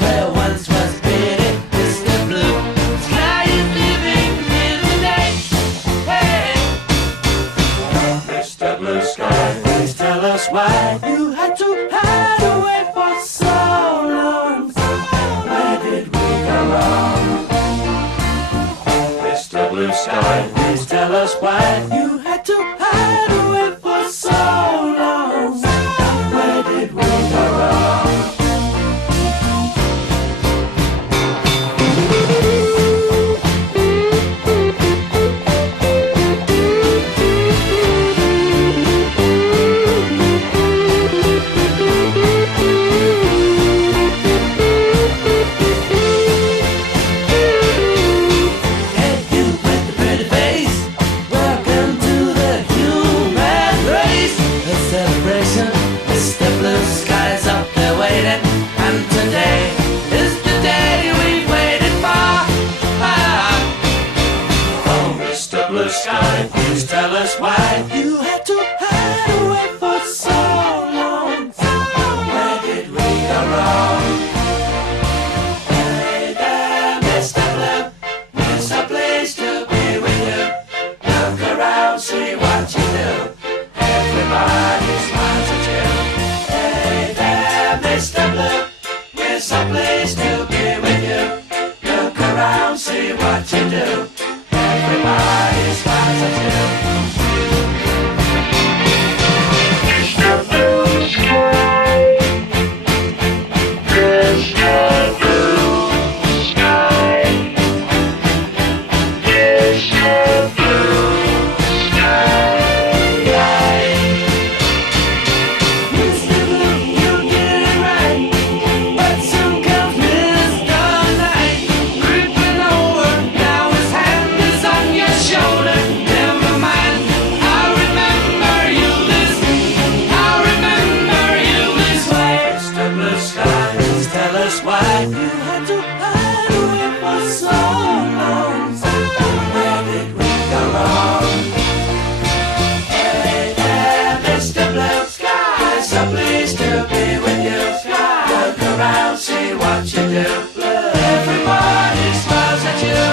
where once was pretty Mr. Blue Sky is living here today. Hey, Mr. Blue Sky, please tell us why you had to hide away for so long. Where did we go wrong? Mr. Blue Sky, please tell us why you had to hide away for so long. Where did we go wrong? Sky, please tell us why you had to hide away for so long. Where did we go wrong? Hey there, Mr. Blue, it's a place to be with you. Look around, see what you do. Everybody smiles at you. Hey there, Mr. Blue, it's a place to be with you. Look around, see what you do. Everybody smiles at you. Mr. Blue Sky, Mr. Blue Sky, Mr. Blue Sky. Mr. Blue, you did it right, but soon comes Mr. Night, creeping over, now his hand is on your shoulder. Never mind, I remember you this way. Mr. Blue Sky, please tell us why you had to hide away for so long. Where did we go wrong? Hey there, Mr. Blue Sky, so pleased to be with you. Look around, see what you do. Everybody smiles at you.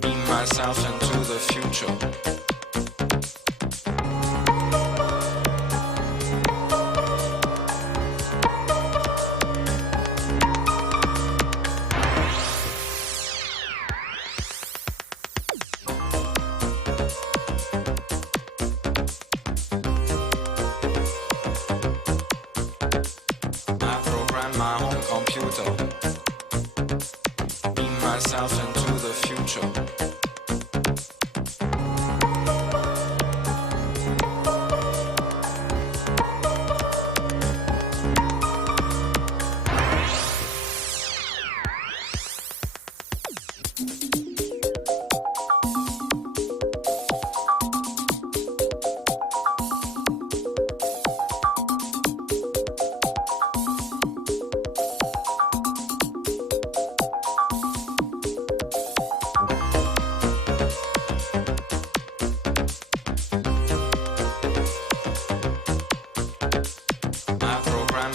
beam myself into the future. My home computer, beam myself into the future.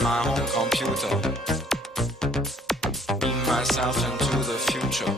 My home computer, beam myself into the future.